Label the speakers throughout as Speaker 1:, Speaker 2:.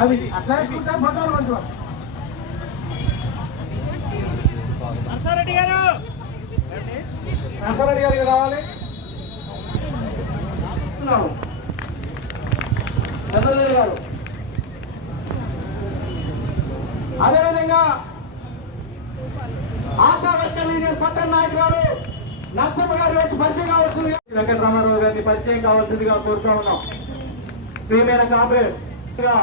Speaker 1: అది అట్లా ఫోటోలు కొంచెం
Speaker 2: నర్సారెడ్డి గారు
Speaker 1: నరసరెడ్డి గారికి రావాలి గారు. అదేవిధంగా ఆశా వర్కర్ యూనియన్ పట్టణ నాయకురాలు నరసమ్మ గారు వచ్చి పరిచయం కావాల్సిందిగా వెంకటరామారావు గారిని పరిచయం కావాల్సిందిగా కోరుతా ఉన్నాం. ప్రియమైన గా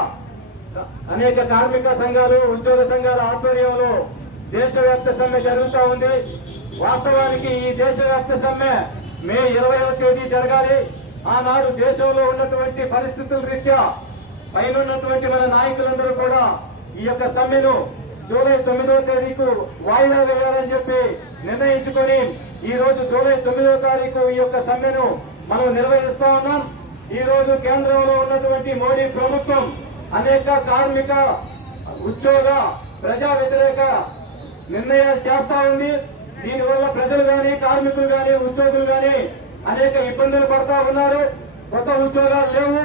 Speaker 1: అనేక కార్మిక సంఘాలు ఉద్యోగ సంఘాల ఆధ్వర్యంలో దేశవ్యాప్త సమ్మె జరుగుతూ ఉంది. వాస్తవానికి ఈ దేశవ్యాప్త సమ్మె మే ఇరవైవ తేదీ జరగాలి. ఆనాడు దేశంలో ఉన్నటువంటి పరిస్థితుల రీత్యా పైన ఉన్నటువంటి మన నాయకులందరూ కూడా ఈ యొక్క సమ్మెను జూలై తొమ్మిదవ తేదీకు వాయిదా వేయాలని చెప్పి నిర్ణయించుకొని ఈ రోజు జూలై తొమ్మిదవ తారీఖు ఈ యొక్క సమ్మెను మనం నిర్వహిస్తా ఉన్నాం. ఈ రోజు కేంద్రంలో ఉన్నటువంటి మోడీ ప్రభుత్వం అనేక కార్మిక ఉద్యోగ ప్రజా వ్యతిరేక నిర్ణయాలు చేస్తా ఉంది. దీనివల్ల ప్రజలు గాని కార్మికులు గాని ఉద్యోగులు గాని అనేక ఇబ్బందులు పడతా ఉన్నారు. కొత్త ఉద్యోగాలు లేవు.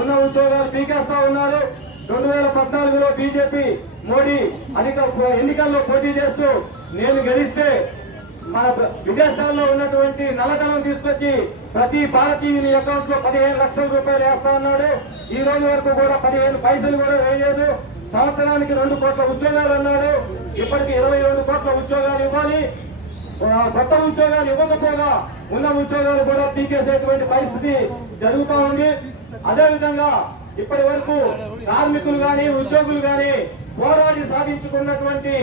Speaker 1: ఉన్న ఉద్యోగాలు పీకేస్తా ఉన్నారు. రెండు వేల పద్నాలుగులో బీజేపీ మోడీ అధిక ఎన్నికల్లో పోటీ చేస్తూ నేను గెలిస్తే మన విదేశాల్లో ఉన్నటువంటి నల్లధనం తీసుకొచ్చి ప్రతి భారతీయుని అకౌంట్లో పదిహేను లక్షల రూపాయలు వేస్తా ఉన్నాడు. ఈ రోజు వరకు కూడా పదిహేను పైసలు కూడా వేయలేదు. సంవత్సరానికి రెండు కోట్ల ఉద్యోగాలు అన్నాడు. ఇప్పటికి ఇరవై రెండు కోట్ల ఉద్యోగాలు ఇవ్వాలి. కొత్త ఉద్యోగాలు ఇవ్వకపోగా ఉన్న ఉద్యోగాలు కూడా తీసేసేటువంటి పరిస్థితి జరుగుతూ ఉంది. అదేవిధంగా ఇప్పటి వరకు కార్మికులు గాని ఉద్యోగులు గాని పోరాడి సాధించుకున్నటువంటి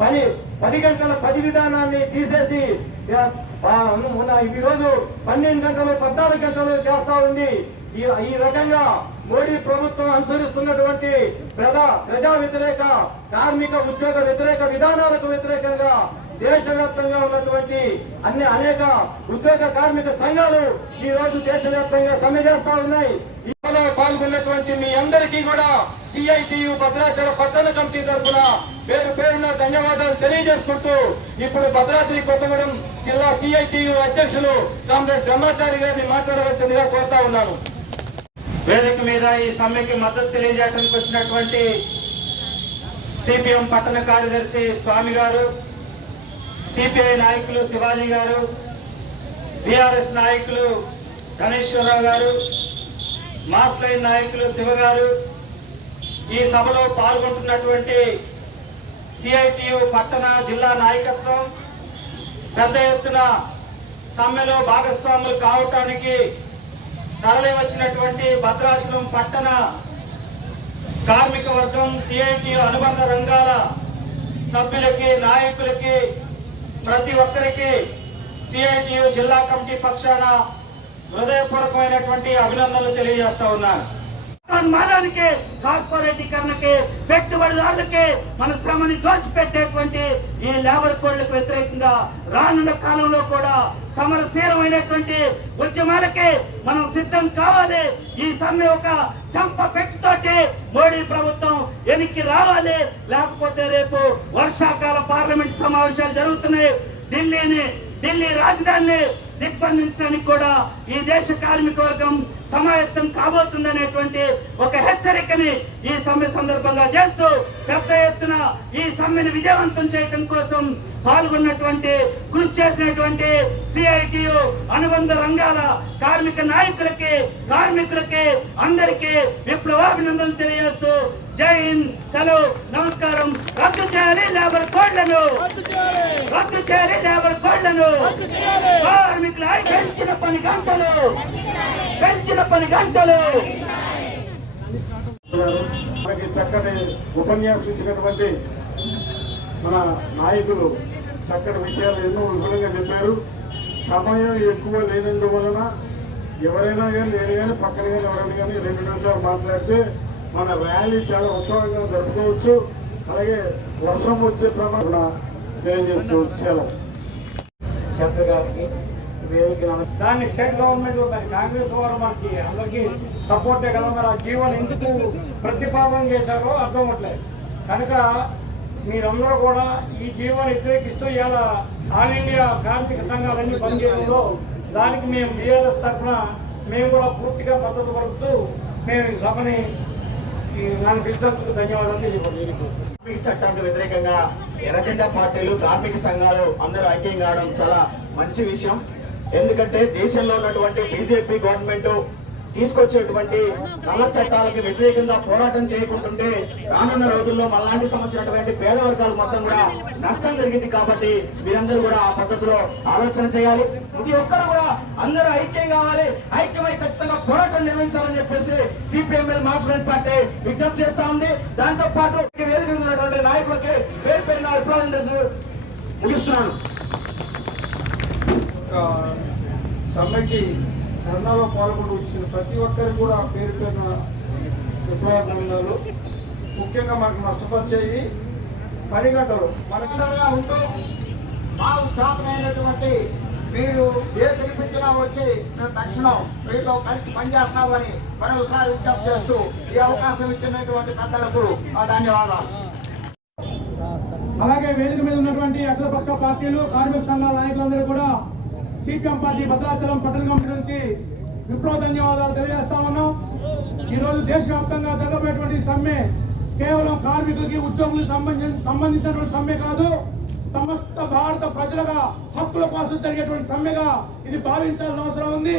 Speaker 1: పని పది గంటల పది విధానాన్ని తీసేసి ఈరోజు ఉన్న ఈ రోజు పన్నెండు గంటలు పద్నాలుగు గంటలు చేస్తా ఉంది. ఈ ఈ రకంగా మోడీ ప్రభుత్వం అనుసరిస్తున్నటువంటి ప్రజా ప్రజా వ్యతిరేక కార్మిక ఉద్యోగ వ్యతిరేక విధానాలకు వ్యతిరేకంగా దేశవ్యాప్తంగా ఉన్నటువంటి అన్ని అనేక ఉద్యోగ కార్మిక సంఘాలు ఈ రోజు దేశవ్యాప్తంగా సమ్మె చేస్తా ఉన్నాయి. ఇందులో పాల్గొన్నటువంటి మీ అందరికీ కూడా సిఐటియు భద్రాచల పట్టణ కమిటీ తరఫున పేరు పేరున ధన్యవాదాలు తెలియజేసుకుంటూ ఇప్పుడు భద్రాద్రి కొత్తగూడెం జిల్లా సిఐటియు అధ్యక్షులు కామ్రేడ్ బ్రహ్మాచారి గారిని మాట్లాడవలసిందిగా కోరుతా ఉన్నాను. వేదిక మీద ఈ సమ్మెకి మద్దతు తెలియజేయడానికి వచ్చినటువంటి సిపిఎం పట్టణ కార్యదర్శి స్వామి గారు సిపిఐ నాయకులు శివాజీ గారు బీఆర్ఎస్ నాయకులు గణేశ్వరరావు గారు మాస్ లైన్ నాయకులు శివ గారు ఈ సభలో పాల్గొంటున్నటువంటి సిఐటియు పట్టణ జిల్లా నాయకత్వం పెద్ద ఎత్తున సమ్మెలో భాగస్వాములు కావటానికి తరలి వచ్చినటువంటి భద్రాచలం పట్టణ కార్మిక వర్గం సిఐటియు అనుబంధ రంగాల సభ్యులకి నాయకులకి ప్రతి ఒక్కరికి సిఐటియు జిల్లా కమిటీ పక్షాన హృదయపూర్వకమైనటువంటి అభినందనలు తెలియజేస్తా ఉన్నాను.
Speaker 2: మాదానికి కార్పొరేటీకరణకి పెట్టుబడిదారులకి మన శ్రమని దోచిపెట్టేటువంటి ఈ లేబర్ కోడ్లకు వ్యతిరేకంగా రానున్న కాలంలో కూడా సమరశీలమైనటువంటి ఉద్యమాలకి మనం సిద్ధం కావాలి. ఈ సమ్మె ఒక చంప పెట్టుతోటి మోడీ ప్రభుత్వం ఎనికి రావాలి. లేకపోతే రేపు వర్షాకాల పార్లమెంట్ సమావేశాలు జరుగుతున్నాయి. ఢిల్లీని ఢిల్లీ రాజధానిని దిగ్బంధించడానికి కూడా ఈ దేశ కార్మిక వర్గం సమాయత్తం కాబోతుందనేటువంటి ఒక హెచ్చరికని ఈ సమ్మె సందర్భంగా చేస్తూ పెద్ద ఎత్తున ఈ సమ్మెను విజయవంతం చేయడం కోసం పాల్గొన్నటువంటి కృషి చేసినటువంటి సిఐటియు అనుబంధ రంగాల కార్మిక నాయకులకి కార్మికులకి అందరికీ విప్లవాభినందనలు తెలియజేస్తూ జై హింద్ సెలవు నమస్కారం. రద్దు చేయాలి లేబర్ కోడ్లను. ఒక్క చేరి లేబర్ కోళ్ళను కార్మికుల పెంచిన పని గంటలు. పెంచిన పని గంటలు.
Speaker 3: మనకి చక్కటి ఉపన్యాసం ఇచ్చినటువంటి మన నాయకులు చక్కటి విషయాలు ఎన్నో విపులంగా చెప్పారు. సమయం ఎక్కువ లేనందువలన ఎవరైనా కానీ నేను కానీ పక్కన కానీ ఎవరైనా కానీ రెండు నిమిషాలు మాట్లాడితే మన ర్యాలీ చాలా ఉత్సాహంగా జరుపుకోవచ్చు. అలాగే వర్షం వచ్చే ప్రమాణం తెలియజేస్తూ సెలవు
Speaker 1: చంద్ర గారికి
Speaker 4: దాన్ని స్టేట్ గవర్నమెంట్ మరి కాంగ్రెస్ వారు మనకి అందరికీ సపోర్టే కదా మరి ఆ జీవన్ ఎందుకు ప్రతిపాదన చేశారో అర్థం అవ్వట్లేదు. కనుక మీరందరూ కూడా ఈ జీవన్ వ్యతిరేకిస్తూ ఇలా ఆల్ ఇండియా కార్మిక సంఘాలన్నీ పనిచేయడంలో దానికి మేము బీఆర్ఎస్ తరఫున మేము కూడా పూర్తిగా మద్దతు పడుతూ మేము ఈ సభని ఈ నన్ను పిలిచినందుకు ధన్యవాదాలు తెలియజేయడం
Speaker 1: చట్టానికి వ్యతిరేకంగా ఎర్రజెండా పార్టీలు కార్మిక సంఘాలు అందరూ ఐక్యం కావడం చాలా మంచి విషయం. ఎందుకంటే దేశంలో ఉన్నటువంటి బీజేపీ గవర్నమెంట్ తీసుకొచ్చేటువంటి నల్ల చట్టాలకి వ్యతిరేకంగా పోరాటం చేయకుంటుంటే రానున్న రోజుల్లో మళ్ళాంటి సంబంధించినటువంటి పేద వర్గాలు మొత్తం కూడా నష్టం జరిగింది కాబట్టి మీరందరూ కూడా ఆ పద్ధతిలో ఆలోచన చేయాలి. ప్రతి ఒక్కరు కూడా అందరూ ఐక్యం కావాలి. ఐక్యమై ఖచ్చితంగా పోరాటం నిర్వహించాలని చెప్పేసి సిపిఎంఎల్ మాస్టర్ పార్టీ విజ్ఞప్తి చేస్తా ఉంది. దాంతో పాటు వేదిక ఉన్నటువంటి నాయకులకి పేరు పేరు అభిప్రాయం ముగిస్తున్నాను.
Speaker 5: సమ్మెకి ధర్నాలో పాల్గొని వచ్చిన ప్రతి ఒక్కరు కూడా పేరు పేరున విప్లవాభినందనలు. ముఖ్యంగా మనకు నష్టపరిచేవి పని గంటలు మనకి
Speaker 6: ఉంటూ మాకు చేతనైనటువంటి మీరు ఏ పిలిపించినా వచ్చి మేము తక్షణం మీతో కలిసి పనిచేస్తామని మరొకసారి విజ్ఞప్తి చేస్తూ ఈ అవకాశం ఇచ్చినటువంటి పెద్దలకు ధన్యవాదాలు.
Speaker 4: అలాగే వేదిక మీద ఉన్నటువంటి అఖిలపక్ష పార్టీలు కార్మిక సంఘాల నాయకులందరూ కూడా సిపిఎం పార్టీ భద్రాచలం పట్టణ కమిటీ నుంచి విప్లవ ధన్యవాదాలు తెలియజేస్తా ఉన్నాం. ఈరోజు దేశవ్యాప్తంగా జరగబోయేటువంటి సమ్మె కేవలం కార్మికులకి ఉద్యోగులకు సంబంధించి సంబంధించినటువంటి సమ్మె కాదు సమస్త భారత ప్రజలుగా హక్కుల కోసం జరిగేటువంటి సమ్మెగా ఇది భావించాల్సిన అవసరం ఉంది.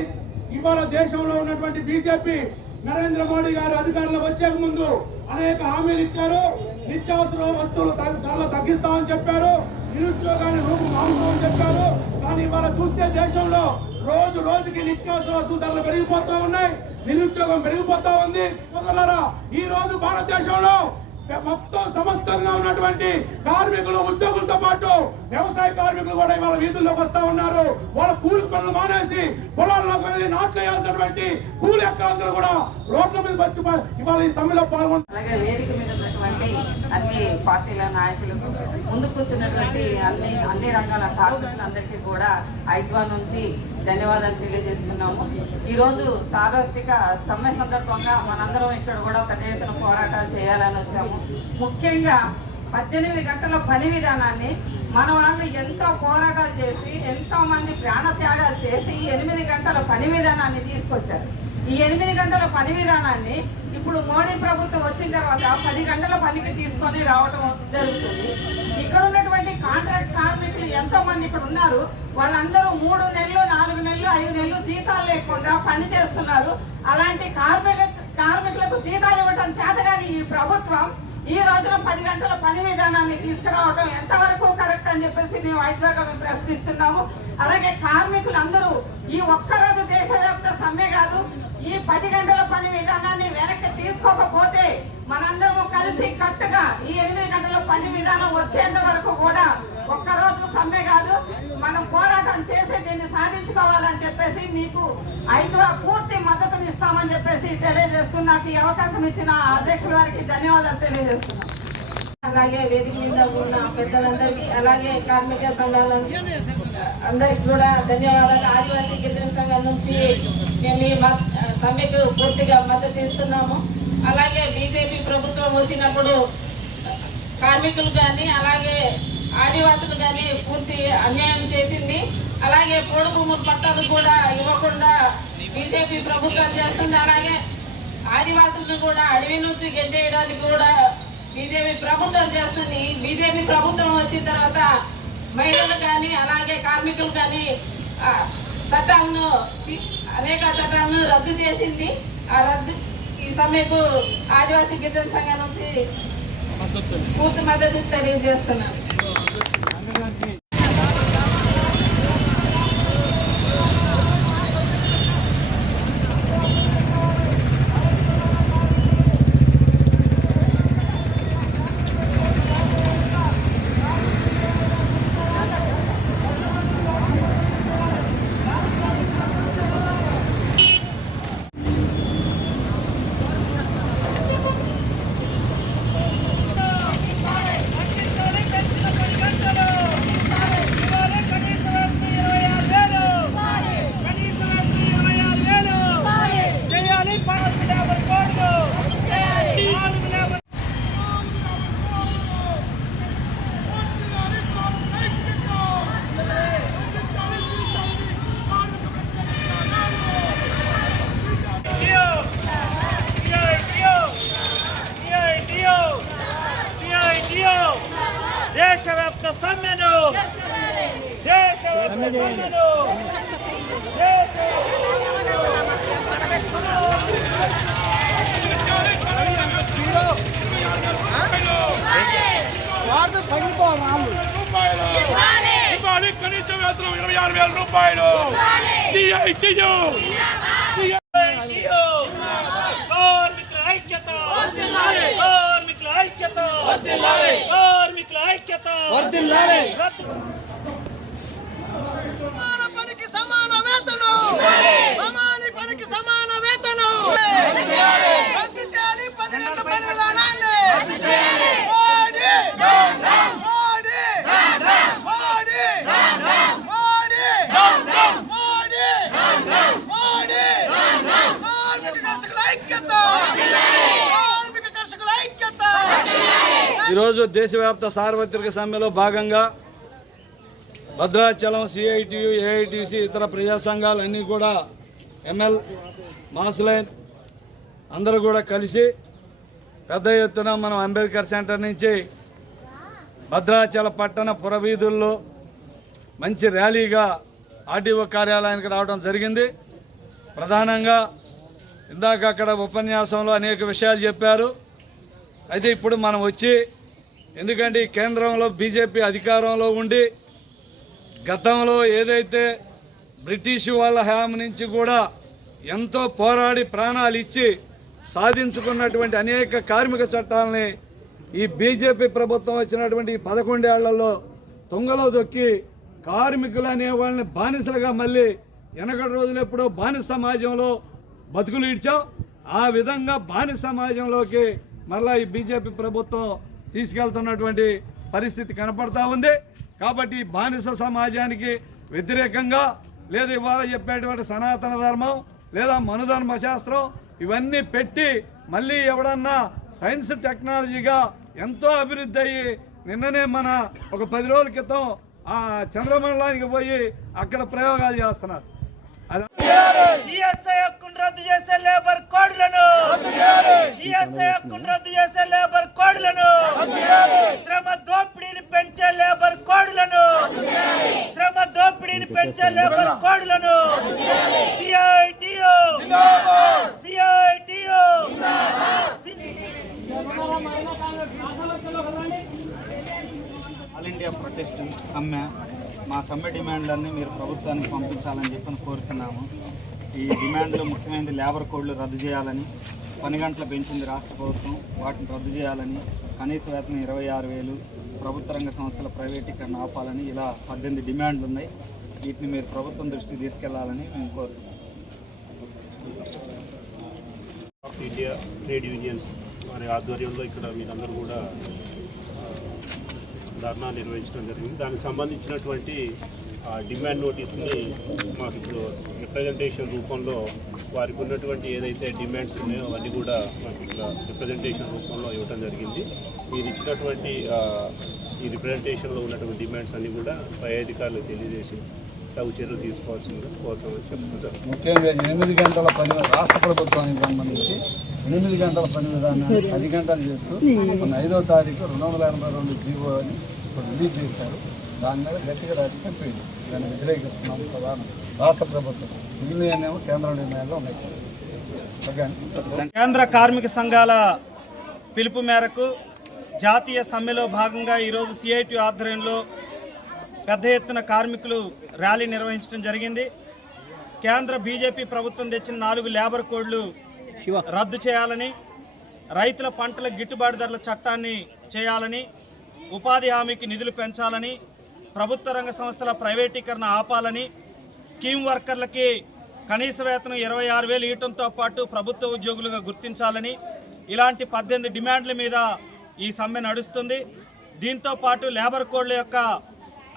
Speaker 4: ఇవాళ దేశంలో ఉన్నటువంటి బీజేపీ నరేంద్ర మోడీ గారు అధికారులు వచ్చే ముందు అనేక హామీలు ఇచ్చారు. నిత్యావసర వస్తువులు ధరలు తగ్గిస్తామని చెప్పారు. నిరుద్యోగాన్ని రూపు మారుస్తామని చెప్పారు. కానీ ఇవాళ చూస్తే దేశంలో రోజు రోజుకి నిత్యావసర వస్తువు ధరలు పెరిగిపోతా ఉన్నాయి నిరుద్యోగం పెరిగిపోతా ఉంది. సోదరులారా ఈ రోజు భారతదేశంలో మొత్తం సమస్తంగా ఉన్నటువంటి కార్మికులు ఉద్యోగులతో పాటు వ్యవసాయ కార్మికులు కూడా ఇవాళ వీధుల్లోకి వస్తా ఉన్నారు. వాళ్ళ కూలి పనులు మానేసి పొలాల్లోకి వెళ్ళి నాట్లు వేయాల్సినటువంటి కూలి ఎక్కలందరూ కూడా రోడ్ల మీద వచ్చి ఇవాళ ఈ సమ్మెలో పాల్గొంటారు
Speaker 7: అలాగే అన్ని పార్టీల నాయకులు ముందు కూర్చున్నటువంటి అన్ని అన్ని రంగాల కార్మికులందరికీ కూడా ఐద్వా నుంచి ధన్యవాదాలు తెలియజేస్తున్నాము. ఈరోజు సార్వత్రిక సమ్మె సందర్భంగా మనందరం ఇక్కడ కూడా పెద్ద ఎత్తున పోరాటాలు చేయాలని వచ్చాము. ముఖ్యంగా పద్దెనిమిది గంటల పని విధానాన్ని మన వాళ్ళు ఎంతో పోరాటాలు చేసి ఎంతో మంది ప్రాణత్యాగాలు చేసి ఈ ఎనిమిది గంటల పని విధానాన్ని తీసుకొచ్చారు. ఈ ఎనిమిది గంటల పని విధానాన్ని ఇప్పుడు మోడీ ప్రభుత్వం వచ్చిన తర్వాత పది గంటల పనికి తీసుకొని రావడం జరుగుతుంది. ఇక్కడ ఉన్నటువంటి కాంట్రాక్ట్ కార్మికులు ఎంతో మంది ఇక్కడ ఉన్నారు. వాళ్ళందరూ మూడు నెలలు నాలుగు నెలలు ఐదు నెలలు జీతాలు లేకుండా పని చేస్తున్నారు. అలాంటి కార్మిక కార్మికులకు జీతాలు ఇవ్వడం చేతగాని ఈ ప్రభుత్వం ఈ రోజున పది గంటల పని విధానాన్ని తీసుకురావడం ఎంతవరకు కరెక్ట్ అని చెప్పేసి మేము ఐద్వాగా మేము ప్రశ్నిస్తున్నాము. అలాగే కార్మికులందరూ ఈ ఒక్కరోజు దేశవ్యాప్త సమ్మె కాదు ఈ పది గంటల పని విధానాన్ని వెనక్కి తీసుకోకపోతే మనందరము కలిసి కట్టుగా ఈ ఎనిమిది గంటల పని విధానం వచ్చేంత వరకు కూడా ఒక్కరోజు సమ్మె కాదు మనం పోరాటం చేసి దీన్ని సాధించుకోవాలని చెప్పేసి మీకు ఐదు పూర్తి మద్దతుని ఇస్తామని చెప్పేసి తెలియజేస్తూ ఈ అవకాశం ఇచ్చిన అధ్యక్షుల వారికి ధన్యవాదాలు తెలియజేస్తున్నాం. అలాగే వేదిక మీద ఉన్న పెద్దలందరికీ అలాగే కార్మిక సంఘాల అందరికి కూడా ధన్యవాదాలు. ఆదివాసీ గిరిజన సంఘం నుంచి మేము ఈ మత్- సమ్మెకు పూర్తిగా మద్దతు ఇస్తున్నాము. అలాగే బీజేపీ ప్రభుత్వం వచ్చినప్పుడు కార్మికులు కానీ అలాగే ఆదివాసులు కానీ పూర్తి అన్యాయం చేసింది. అలాగే పోడు భూముల పట్టాలు కూడా ఇవ్వకుండా బీజేపీ ప్రభుత్వం చేస్తుంది. అలాగే ఆదివాసులను కూడా అడవి నుంచి గెంటేయడానికి కూడా బీజేపీ ప్రభుత్వం చేస్తుంది. బీజేపీ ప్రభుత్వం వచ్చిన తర్వాత మహిళలు కానీ అలాగే కార్మికులు కానీ చట్టాలను అనేక చట్టాలను రద్దు చేసింది. ఆ రద్దు ఈ సమ్మెకు ఆదివాసీ గిరిజన సంఘం నుంచి పూర్తి మద్దతు తెలియజేస్తున్నాను.
Speaker 8: సిఐటియు
Speaker 2: కార్మికుల ఐక్యత కార్మికుల ఐక్యత కార్మికుల ఐక్యత
Speaker 9: పనికి సమాన వేతనం సమాని పనికి సమాన వేతనం రద్దు చేయాలి పది గంటల పని విధానాన్ని మోడీ మోడీ మోడీ మోడీ మోడీ మోడీ కార్మిక కర్షకుల ఐక్యత కార్మిక కర్షకుల ఐక్యత
Speaker 5: ఈరోజు దేశవ్యాప్త సార్వత్రిక సమ్మెలో భాగంగా భద్రాచలం సిఐటియు ఏఐటిసి ఇతర ప్రజా సంఘాలన్నీ కూడా ఎంఎల్ మాస్లైన్ అందరూ కూడా కలిసి పెద్ద ఎత్తున మనం అంబేద్కర్ సెంటర్ నుంచి భద్రాచల పట్టణ పురవీధుల్లో మంచి ర్యాలీగా ఆర్డీఓ కార్యాలయానికి రావడం జరిగింది. ప్రధానంగా ఇందాక అక్కడ ఉపన్యాసంలో అనేక విషయాలు చెప్పారు. అయితే ఇప్పుడు మనం వచ్చి ఎందుకంటే ఈ కేంద్రంలో బీజేపీ అధికారంలో ఉండి గతంలో ఏదైతే బ్రిటిష్ వాళ్ళ హయాం నుంచి కూడా ఎంతో పోరాడి ప్రాణాలు ఇచ్చి సాధించుకున్నటువంటి అనేక కార్మిక చట్టాలని ఈ బీజేపీ ప్రభుత్వం వచ్చినటువంటి ఈ పదకొండేళ్ళలో తుంగలో దొక్కి కార్మికులు అనే వాళ్ళని బానిసలుగా మళ్ళీ వెనకటి రోజులు ఎప్పుడో బానిస సమాజంలో బతుకులు ఇడ్చాం ఆ విధంగా బానిస సమాజంలోకి మరలా ఈ బీజేపీ ప్రభుత్వం తీసుకెళ్తున్నటువంటి పరిస్థితి కనపడతా ఉంది. కాబట్టి బానిస సమాజానికి వ్యతిరేకంగా లేదా ఇవాళ చెప్పేటువంటి సనాతన ధర్మం లేదా మనుధర్మ శాస్త్రం ఇవన్నీ పెట్టి మళ్ళీ ఎవడన్నా సైన్స్ టెక్నాలజీగా ఎంతో అభివృద్ధి అయ్యి నిన్ననే మన ఒక పది రోజుల క్రితం ఆ చంద్రమండలానికి పోయి అక్కడ ప్రయోగాలు చేస్తున్నారు అది
Speaker 2: ఈఎస్ఐ హక్కును రద్దు చేసే లేబర్ కోడ్లను ఈఎస్ఐ హక్కును రద్దు చేసే లేబర్ కోడ్లను శ్రమ దోపిడీని పెంచే లేబర్ కోడ్లను శ్రమ దోపిడీని పెంచే లేబర్ కోడ్లను CITU CITU
Speaker 10: all India protest సమ్మె మా సమ్మె డిమాండ్లన్నీ మీరు ప్రభుత్వానికి పంపించాలని చెప్పని కోరుతున్నాము ఈ డిమాండ్లో ముఖ్యమైనది లేబర్ కోడ్లు రద్దు చేయాలని పని గంటలు పెంచింది రాష్ట్ర ప్రభుత్వం వాటిని రద్దు చేయాలని కనీస వేతనం ఇరవై ఆరు వేలు ప్రభుత్వ రంగ సంస్థల ప్రైవేటీకరణ ఆపాలని ఇలా పద్దెనిమిది డిమాండ్లు ఉన్నాయి. వీటిని మీరు ప్రభుత్వం దృష్టికి తీసుకెళ్ళాలని మేము కోరుతున్నాం.
Speaker 11: ఆఫ్ ఇండియా ట్రేడ్ యూనియన్స్ వారి ఆధ్వర్యంలో ఇక్కడ మీరందరూ కూడా ధర్నా నిర్వహించడం జరిగింది దానికి సంబంధించినటువంటి డిమాండ్ నోటీస్ని మాకు ఇప్పుడు రిప్రజెంటేషన్ రూపంలో వారికి ఉన్నటువంటి ఏదైతే డిమాండ్స్ ఉన్నాయో అవన్నీ కూడా మాకు ఇక్కడ రిప్రజెంటేషన్ రూపంలో ఇవ్వడం జరిగింది. మీరు ఇచ్చినటువంటి ఈ రిప్రజెంటేషన్లో ఉన్నటువంటి డిమాండ్స్ అన్నీ కూడా పై అధికారులకు తెలియజేసి తగు చర్యలు తీసుకోవాల్సిందిగా కోరుతామని చెప్తున్నారు.
Speaker 5: ముఖ్యంగా ఎనిమిది గంటల పని రాష్ట్ర ప్రభుత్వానికి సంబంధించి ఎనిమిది గంటల పని విధానాన్ని పది గంటలు చేస్తూ మొన్న ఐదో తారీఖు రెండు వందల ఎనభై రెండు జీవో అని ఇప్పుడు రిలీజ్ చేశారు. దాని మీద గట్టిగా రాజకీయం పోయింది దాన్ని వ్యతిరేకిస్తున్నాం ప్రధాన రాష్ట్ర ప్రభుత్వం. మిగిలిననేమో కేంద్ర నిర్ణయాల్లో ఉన్నాయి.
Speaker 10: కేంద్ర కార్మిక సంఘాల పిలుపు మేరకు జాతీయ సమ్మెలో భాగంగా ఈరోజు సిఐటి ఆధ్వర్యంలో పెద్ద ఎత్తున కార్మికులు ర్యాలీ నిర్వహించడం జరిగింది. కేంద్ర బీజేపీ ప్రభుత్వం తెచ్చిన నాలుగు లేబర్ కోడ్లు రద్దు చేయాలని రైతుల పంటల గిట్టుబాటు ధరల చట్టాన్ని చేయాలని ఉపాధి హామీకి నిధులు పెంచాలని ప్రభుత్వ రంగ సంస్థల ప్రైవేటీకరణ ఆపాలని స్కీమ్ వర్కర్లకి కనీస వేతనం ఇరవై ఆరు వేలు ఇవ్వటంతో పాటు ప్రభుత్వ ఉద్యోగులుగా గుర్తించాలని ఇలాంటి పద్దెనిమిది డిమాండ్ల మీద ఈ సమ్మె నడుస్తుంది. దీంతో పాటు లేబర్ కోడ్ల యొక్క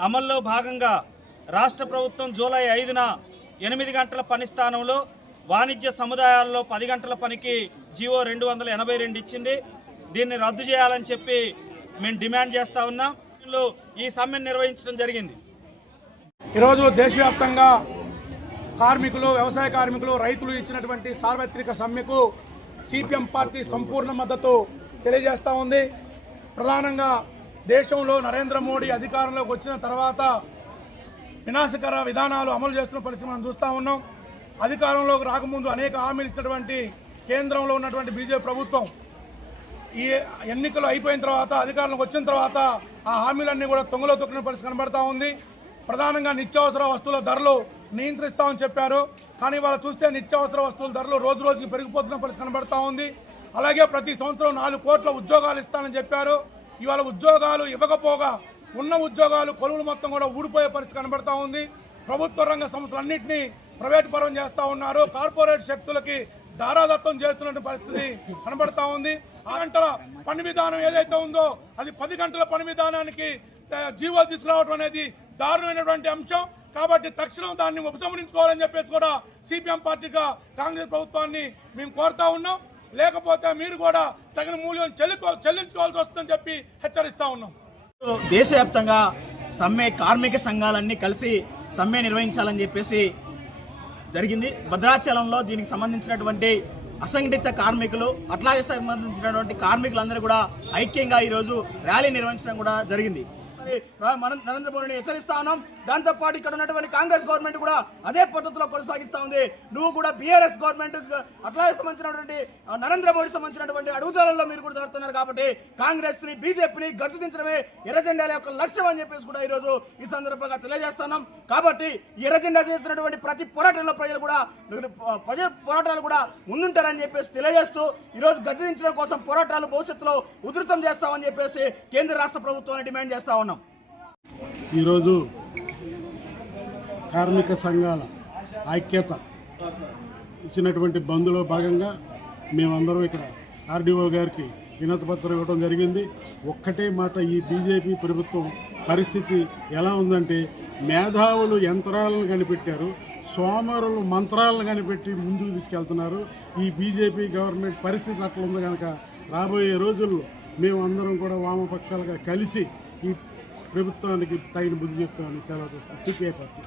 Speaker 10: అమల్లో భాగంగా రాష్ట్ర ప్రభుత్వం జూలై ఐదున ఎనిమిది గంటల పని స్థానంలో వాణిజ్య సముదాయాల్లో పది గంటల పనికి జీవో రెండు వందల ఎనభై రెండు ఇచ్చింది. దీన్ని రద్దు చేయాలని చెప్పి మేము డిమాండ్ చేస్తూ ఉన్నాం. ఈ సమ్మెను నిర్వహించడం జరిగింది.
Speaker 4: ఈరోజు దేశవ్యాప్తంగా కార్మికులు వ్యవసాయ కార్మికులు రైతులు ఇచ్చినటువంటి సార్వత్రిక సమ్మెకు సిపిఎం పార్టీ సంపూర్ణ మద్దతు తెలియజేస్తూ ఉంది. ప్రధానంగా దేశంలో నరేంద్ర మోడీ అధికారంలోకి వచ్చిన తర్వాత వినాశకర విధానాలు అమలు చేస్తున్న పరిస్థితి మనం చూస్తూ ఉన్నాం. అధికారంలోకి రాకముందు అనేక హామీలు ఇచ్చినటువంటి కేంద్రంలో ఉన్నటువంటి బీజేపీ ప్రభుత్వం ఈ ఎన్నికలు అయిపోయిన తర్వాత అధికారంలోకి వచ్చిన తర్వాత ఆ హామీలన్నీ కూడా తొంగలో తొక్కిన పరిస్థితి కనబడతా ఉంది. ప్రధానంగా నిత్యావసర వస్తువుల ధరలు నియంత్రిస్తామని చెప్పారు. కానీ వాళ్ళు చూస్తే నిత్యావసర వస్తువుల ధరలు రోజు రోజుకి పెరిగిపోతున్న పరిస్థితి కనబడతా ఉంది. అలాగే ప్రతి సంవత్సరం నాలుగు కోట్ల ఉద్యోగాలు ఇస్తానని చెప్పారు. ఇవాళ ఉద్యోగాలు ఇవ్వకపోగా ఉన్న ఉద్యోగాలు కొలువులు మొత్తం కూడా ఊడిపోయే పరిస్థితి కనబడతా ఉంది. ప్రభుత్వ రంగ సంస్థలన్నింటినీ ప్రైవేట్ పరం చేస్తూ ఉన్నారు. కార్పొరేట్ శక్తులకి దారాదత్తం చేస్తున్న పరిస్థితి కనబడతా ఉంది. ఆ గంటల పని విధానం ఏదైతే ఉందో అది పది గంటల పని విధానానికి జీవోలు తీసుకురావడం అనేది దారుణమైనటువంటి అంశం. కాబట్టి తక్షణం దాన్ని ఉపసంహరించుకోవాలని చెప్పేసి కూడా సిపిఎం పార్టీగా కాంగ్రెస్ ప్రభుత్వాన్ని మేము కోరుతా ఉన్నాం. లేకపోతే మీరు కూడా తగిన మూల్యం చెల్లికో చెల్లించుకోవాల్సి వస్తుందని చెప్పి హెచ్చరిస్తా ఉన్నాం.
Speaker 10: దేశవ్యాప్తంగా సమ్మె కార్మిక సంఘాలన్నీ కలిసి సమ్మె నిర్వహించాలని చెప్పేసి జరిగింది. భద్రాచలంలో దీనికి సంబంధించినటువంటి అసంఘటిత కార్మికులు అట్లాగే సంబంధించినటువంటి కార్మికులందరూ కూడా ఐక్యంగా ఈరోజు ర్యాలీ నిర్వహించడం కూడా జరిగింది. మరి నరేంద్ర మోడీని హెచ్చరిస్తా ఉన్నాం. దాంతోపాటు ఇక్కడ ఉన్నటువంటి కాంగ్రెస్ గవర్నమెంట్ కూడా అదే పద్ధతిలో కొనసాగిస్తా ఉంది. నువ్వు కూడా బీఆర్ఎస్ గవర్నమెంట్ అట్లాగే సంబంధించినటువంటి నరేంద్ర మోడీ సంబంధించినటువంటి అడుగుజాలలో మీరు కూడా జరుగుతున్నారు కాబట్టి కాంగ్రెస్ని బీజేపీని గద్దెదించడమే ఎర్రజెండాల యొక్క లక్ష్యం అని చెప్పేసి కూడా ఈ రోజు ఈ సందర్భంగా తెలియజేస్తున్నాం కాబట్టి ఎర్రజెండా చేస్తున్నటువంటి ప్రతి పోరాటంలో ప్రజలు కూడా ప్రజల పోరాటాలు కూడా ముందుంటారని చెప్పేసి తెలియజేస్తూ ఈ రోజు దించడం కోసం పోరాటాలు భవిష్యత్తులో ఉధృతం చేస్తామని చెప్పేసి కేంద్ర రాష్ట్ర ప్రభుత్వాన్ని డిమాండ్ చేస్తా ఉన్నాం.
Speaker 3: ఈరోజు కార్మిక సంఘాల ఐక్యత ఇచ్చినటువంటి బంద్లో భాగంగా మేమందరం ఇక్కడ ఆర్డీఓ గారికి వినతిపత్రం ఇవ్వడం జరిగింది. ఒక్కటే మాట ఈ బీజేపీ ప్రభుత్వం పరిస్థితి ఎలా ఉందంటే మేధావులు యంత్రాలను కనిపెట్టారు సోమరులు మంత్రాలను కనిపెట్టి ముందుకు తీసుకెళ్తున్నారు. ఈ బీజేపీ గవర్నమెంట్ పరిస్థితి అట్లా ఉంది కనుక రాబోయే రోజుల్లో మేము అందరం కూడా వామపక్షాలుగా కలిసి ఈ ప్రభుత్వానికి తగిన బుద్ధి చెప్తామని చాలా సిపిఐ పార్టీ.